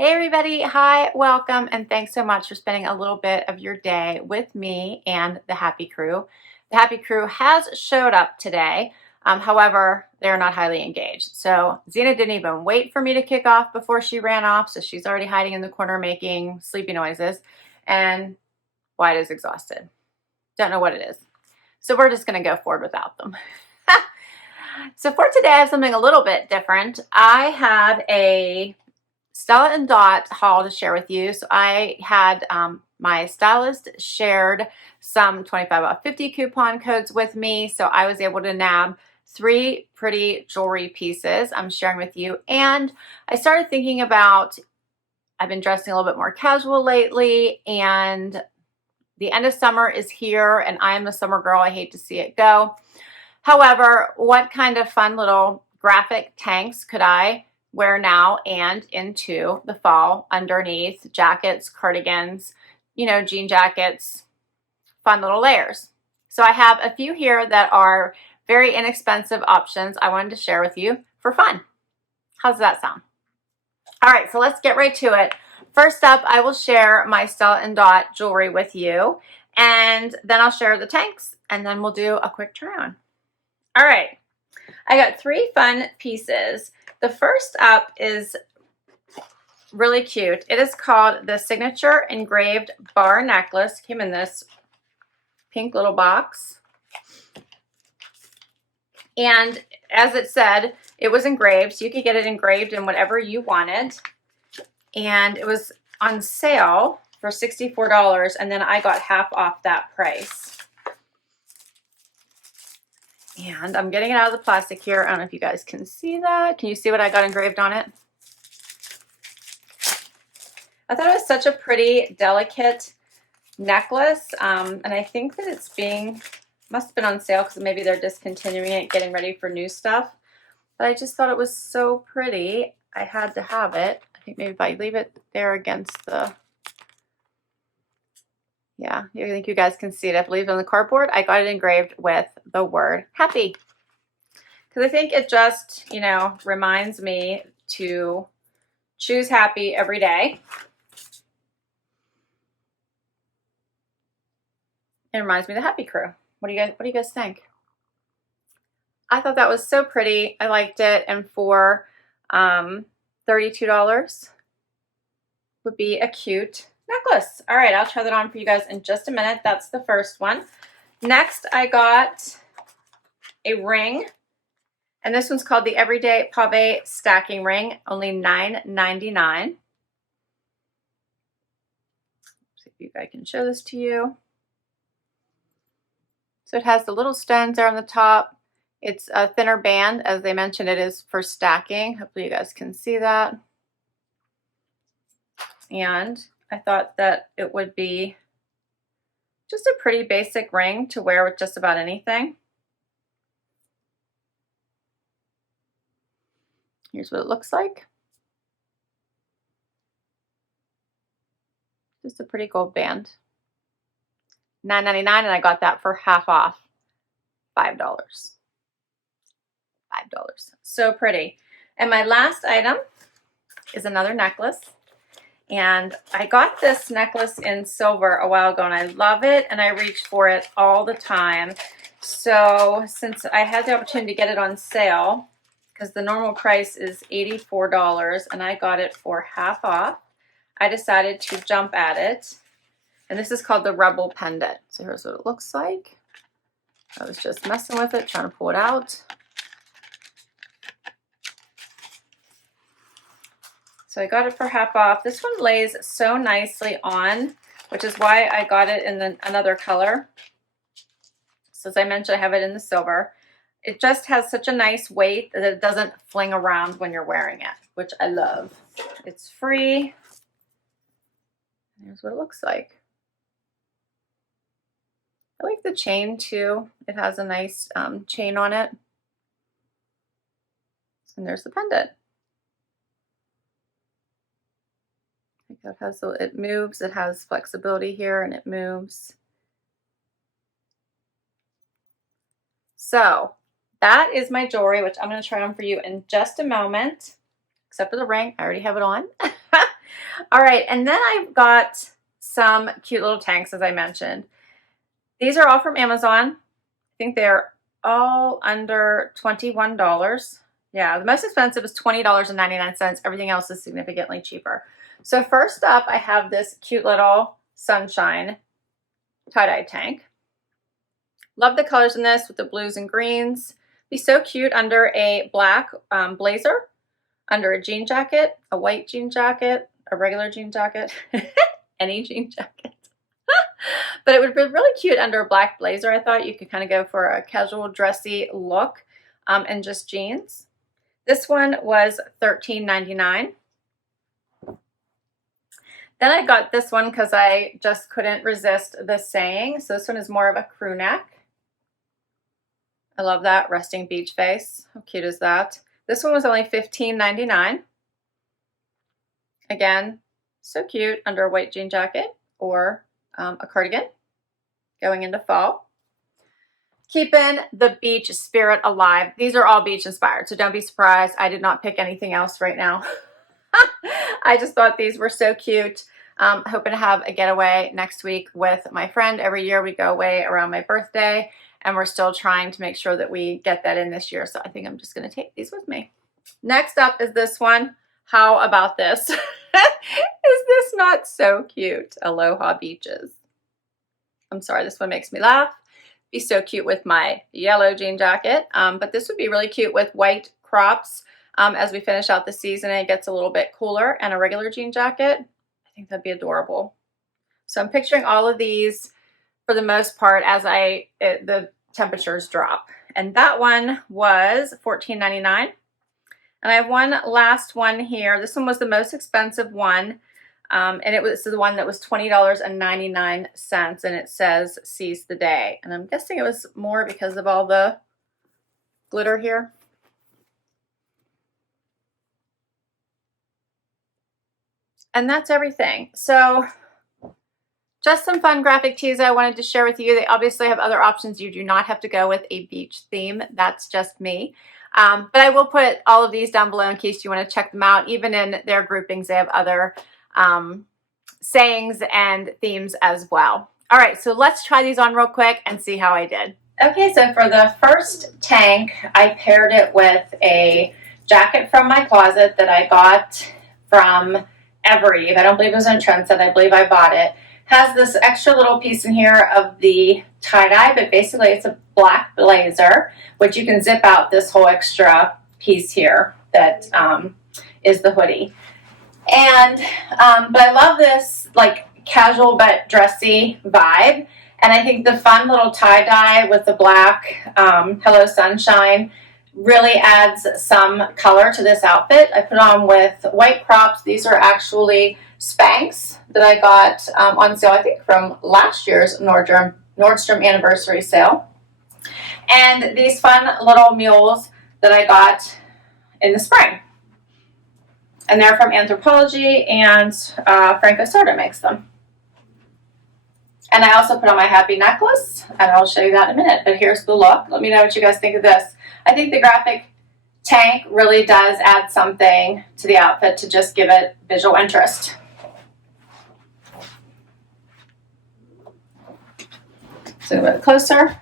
Hey everybody, hi, welcome, and thanks so much for spending a little bit of your day with me and the Happy Crew. The Happy Crew has showed up today, however, they're not highly engaged. So Zena didn't even wait for me to kick off before she ran off, so she's already hiding in the corner making sleepy noises, and Wyatt is exhausted. Don't know what it is. So we're just going to go forward without them. So for today, I have something a little bit different. I have a Stella Dot haul to share with you. So I had my stylist shared some 25 off 50 coupon codes with me. So I was able to nab 3 pretty jewelry pieces I'm sharing with you. And I started thinking about, I've been dressing a little bit more casual lately, and the end of summer is here, and I am a summer girl. I hate to see it go. However, what kind of fun little graphic tanks could I wear now and into the fall underneath jackets, cardigans, jean jackets, fun little layers. So I have a few here that are very inexpensive options I wanted to share with you for fun. How's that sound? All right, so let's get right to it. First up, I will share my Stella Dot jewelry with you, and then I'll share the tanks, and then we'll do a quick try on. All right, I got 3 fun pieces. The first up is really cute. It is called the Signature Engraved Bar Necklace. Came in this pink little box. And as it said, it was engraved, so you could get it engraved in whatever you wanted. And it was on sale for $64, and then I got half off that price. And I'm getting it out of the plastic here. I don't know if you guys can see that. Can you see what I got engraved on it? I thought it was such a pretty, delicate necklace. And I think that it's must have been on sale because maybe they're discontinuing it, getting ready for new stuff. But I just thought it was so pretty. I had to have it. I think maybe if I leave it there against the, yeah, I think you guys can see it. I believe on the cardboard, I got it engraved with the word happy. Because I think it just, reminds me to choose happy every day. It reminds me of the Happy Crew. What do you guys think? I thought that was so pretty. I liked it, and for $32 would be a cute necklace. All right, I'll try that on for you guys in just a minute. That's the first one. Next, I got a ring, and this one's called the Everyday Pave Stacking Ring, only $9.99. See if I can show this to you. So it has the little stones there on the top. It's a thinner band. As they mentioned, it is for stacking. Hopefully you guys can see that. And I thought that it would be just a pretty basic ring to wear with just about anything. Here's what it looks like. Just a pretty gold band. $9.99, and I got that for half off, $5. $5. So pretty. And my last item is another necklace. And I got this necklace in silver a while ago, and I love it, and I reach for it all the time. So since I had the opportunity to get it on sale, because the normal price is $84, and I got it for half off, I decided to jump at it. And this is called the Rubble Pendant. So here's what it looks like. I was just messing with it, trying to pull it out. So I got it for half off. This one lays so nicely on, which is why I got it in another color. So as I mentioned, I have it in the silver. It just has such a nice weight that it doesn't fling around when you're wearing it, which I love. It's free. Here's what it looks like. I like the chain too. It has a nice chain on it. And there's the pendant. It moves, it has flexibility here, and it moves. So that is my jewelry, which I'm going to try on for you in just a moment, except for the ring. I already have it on. All right, and then I've got some cute little tanks, as I mentioned. These are all from Amazon. I think they're all under $21. Yeah, the most expensive is $20.99. Everything else is significantly cheaper. So first up, I have this cute little sunshine tie-dye tank. Love the colors in this with the blues and greens. Be so cute under a black blazer, under a jean jacket, a white jean jacket, a regular jean jacket, any jean jacket. But it would be really cute under a black blazer. I thought you could kind of go for a casual dressy look and just jeans. This one was $13.99. Then I got this one because I just couldn't resist the saying. So this one is more of a crew neck. I love that resting beach face. How cute is that? This one was only $15.99. Again, so cute under a white jean jacket or a cardigan going into fall. Keeping the beach spirit alive. These are all beach inspired, so don't be surprised. I did not pick anything else right now. I just thought these were so cute. Hoping to have a getaway next week with my friend. Every year we go away around my birthday, and we're still trying to make sure that we get that in this year. So I think I'm just going to take these with me. Next up is this one. How about this? Is this not so cute? Aloha Beaches. I'm sorry, this one makes me laugh. Be so cute with my yellow jean jacket, but this would be really cute with white crops as we finish out the season and it gets a little bit cooler, and a regular jean jacket. I think that'd be adorable. So I'm picturing all of these for the most part as the temperatures drop. And that one was $14.99. And I have one last one here. This one was the most expensive one. And it was the one that was $20.99, and it says seize the day. And I'm guessing it was more because of all the glitter here. And that's everything. So just some fun graphic tees I wanted to share with you. They obviously have other options. You do not have to go with a beach theme. That's just me. But I will put all of these down below in case you want to check them out. Even in their groupings, they have other sayings and themes as well. All right, so let's try these on real quick and see how I did. Okay, so for the first tank, I paired it with a jacket from my closet that I got from Evereve. I don't believe it was on Trendset. I believe I bought it. Has this extra little piece in here of the tie-dye, but basically it's a black blazer, which you can zip out this whole extra piece here that is the hoodie. And but I love this like casual but dressy vibe, and I think the fun little tie-dye with the black Hello Sunshine really adds some color to this outfit. I put on with white crops. These are actually Spanx that I got on sale, I think from last year's Nordstrom anniversary sale. And these fun little mules that I got in the spring. And they're from Anthropologie, and Franco Soda makes them. And I also put on my happy necklace, and I'll show you that in a minute. But here's the look. Let me know what you guys think of this. I think the graphic tank really does add something to the outfit to just give it visual interest. So a bit closer.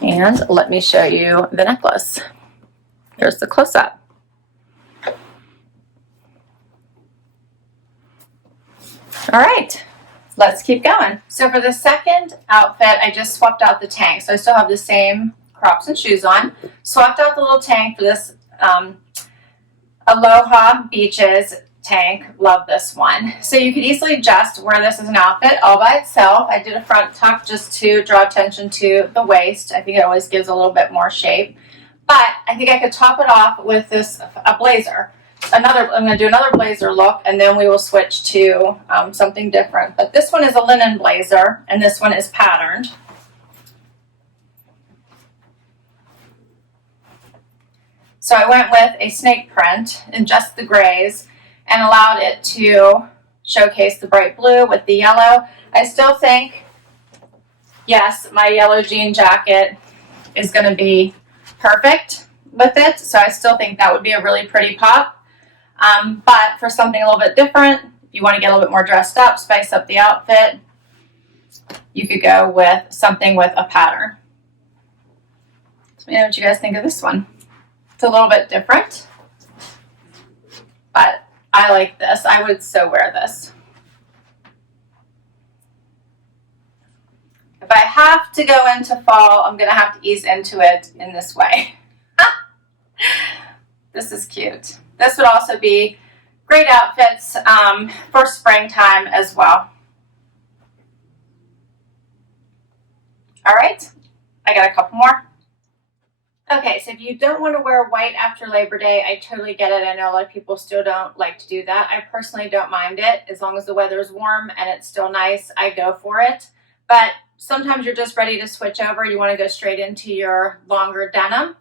And let me show you the necklace. Here's the close-up. All right, let's keep going. So for the second outfit, I just swapped out the tank. So I still have the same crops and shoes on. Swapped out the little tank for this Aloha Beaches tank. Love this one. So you could easily just wear this as an outfit all by itself. I did a front tuck just to draw attention to the waist. I think it always gives a little bit more shape. But I think I could top it off with a blazer. I'm going to do another blazer look, and then we will switch to something different. But this one is a linen blazer, and this one is patterned. So I went with a snake print in just the grays and allowed it to showcase the bright blue with the yellow. I still think, yes, my yellow jean jacket is going to be perfect with it, so I still think that would be a really pretty pop. But for something a little bit different, if you want to get a little bit more dressed up, spice up the outfit, you could go with something with a pattern. So let me know what you guys think of this one. It's a little bit different, but I like this. I would so wear this. If I have to go into fall, I'm going to have to ease into it in this way. This is cute. This would also be great outfits for springtime as well. All right, I got a couple more. Okay, so if you don't want to wear white after Labor Day, I totally get it. I know a lot of people still don't like to do that. I personally don't mind it. As long as the weather is warm and it's still nice, I go for it. But sometimes you're just ready to switch over. You want to go straight into your longer denim.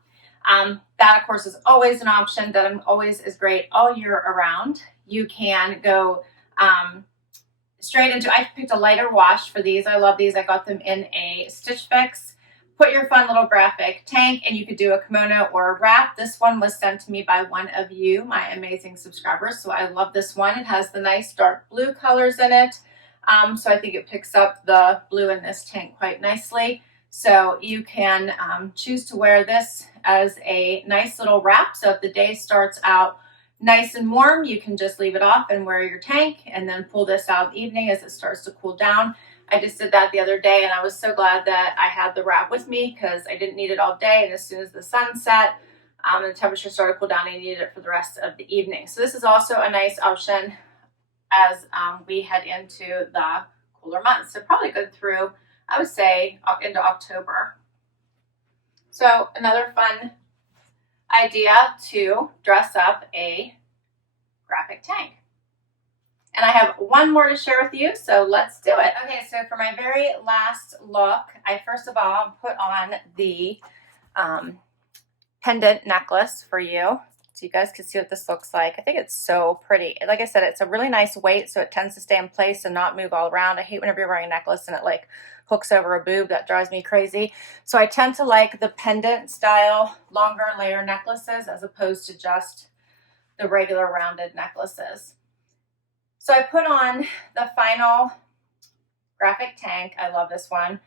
That, of course, is always an option. Denim always is great all year around. You can go straight into, I picked a lighter wash for these. I love these. I got them in a Stitch Fix. Put your fun little graphic tank, and you could do a kimono or a wrap. This one was sent to me by one of you, my amazing subscribers, so I love this one. It has the nice dark blue colors in it, so I think it picks up the blue in this tank quite nicely. So you can choose to wear this as a nice little wrap. So if the day starts out nice and warm, you can just leave it off and wear your tank, and then pull this out in the evening as it starts to cool down. I just did that the other day, and I was so glad that I had the wrap with me because I didn't need it all day, and as soon as the sun set and the temperature started to cool down, I needed it for the rest of the evening. So this is also a nice option as we head into the cooler months. So probably good through, I would say, into October. So another fun idea to dress up a graphic tank. And I have one more to share with you, so let's do it. Okay, so for my very last look, I first of all put on the pendant necklace for you, so you guys can see what this looks like. I think it's so pretty. Like I said, it's a really nice weight, so it tends to stay in place and not move all around. I hate whenever you're wearing a necklace and it like hooks over a boob. That drives me crazy. So I tend to like the pendant style longer layer necklaces as opposed to just the regular rounded necklaces. So I put on the final graphic tank. I love this one.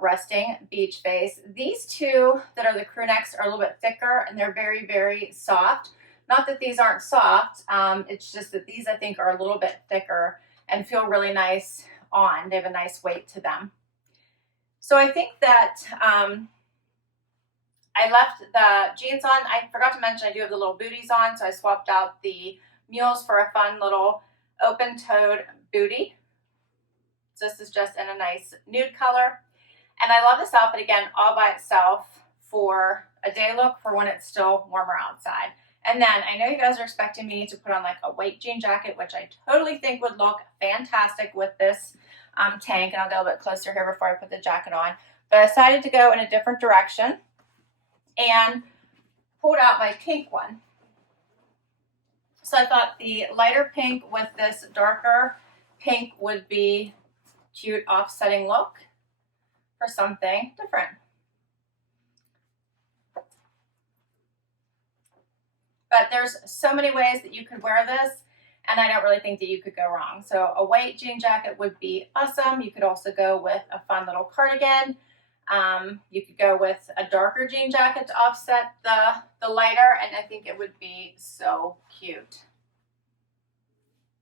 Resting beach face. These two that are the crew necks are a little bit thicker, and they're very, very soft. Not that these aren't soft. It's just that these I think are a little bit thicker and feel really nice on. They have a nice weight to them. So I think that I left the jeans on. I forgot to mention I do have the little booties on, so I swapped out the mules for a fun little open-toed booty. So this is just in a nice nude color. And I love this outfit, again, all by itself for a day look for when it's still warmer outside. And then I know you guys are expecting me to put on like a white jean jacket, which I totally think would look fantastic with this tank. And I'll get a little bit closer here before I put the jacket on. But I decided to go in a different direction and pulled out my pink one. So I thought the lighter pink with this darker pink would be cute offsetting look for something different. But there's so many ways that you could wear this, and I don't really think that you could go wrong. So a white jean jacket would be awesome. You could also go with a fun little cardigan. You could go with a darker jean jacket to offset the lighter, and I think it would be so cute.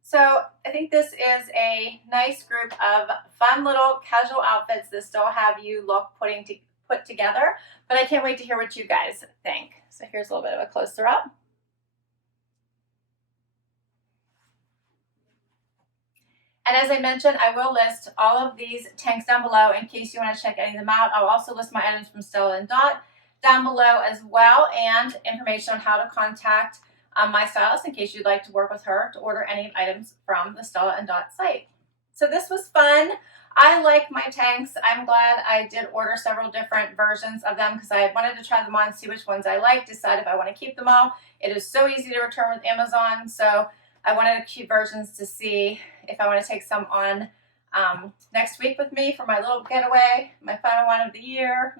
So I think this is a nice group of fun little casual outfits that still have you look put together, but I can't wait to hear what you guys think. So here's a little bit of a closer up. And as I mentioned, I will list all of these tanks down below in case you want to check any of them out. I'll also list my items from Stella Dot down below as well, and information on how to contact my stylist in case you'd like to work with her to order any items from the Stella Dot site. So this was fun. I like my tanks. I'm glad I did order several different versions of them because I wanted to try them on, see which ones I like, decide if I want to keep them all. It is so easy to return with Amazon, so I wanted a few versions to see if I want to take some on next week with me for my little getaway, my final one of the year.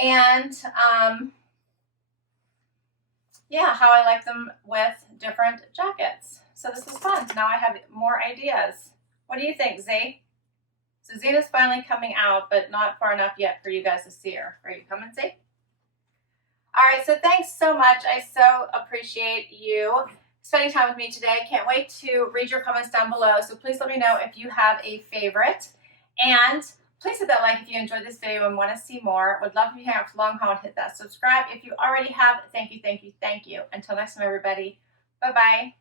And yeah, how I like them with different jackets. So this is fun. Now I have more ideas. What do you think, Z? So Zena's finally coming out, but not far enough yet for you guys to see her. Are you coming, Z? All right, so thanks so much. I so appreciate you spending time with me today. Can't wait to read your comments down below. So please let me know if you have a favorite. And please hit that like if you enjoyed this video and want to see more. Would love if you hang out for long haul and hit that subscribe. If you already have, thank you, thank you, thank you. Until next time, everybody. Bye-bye.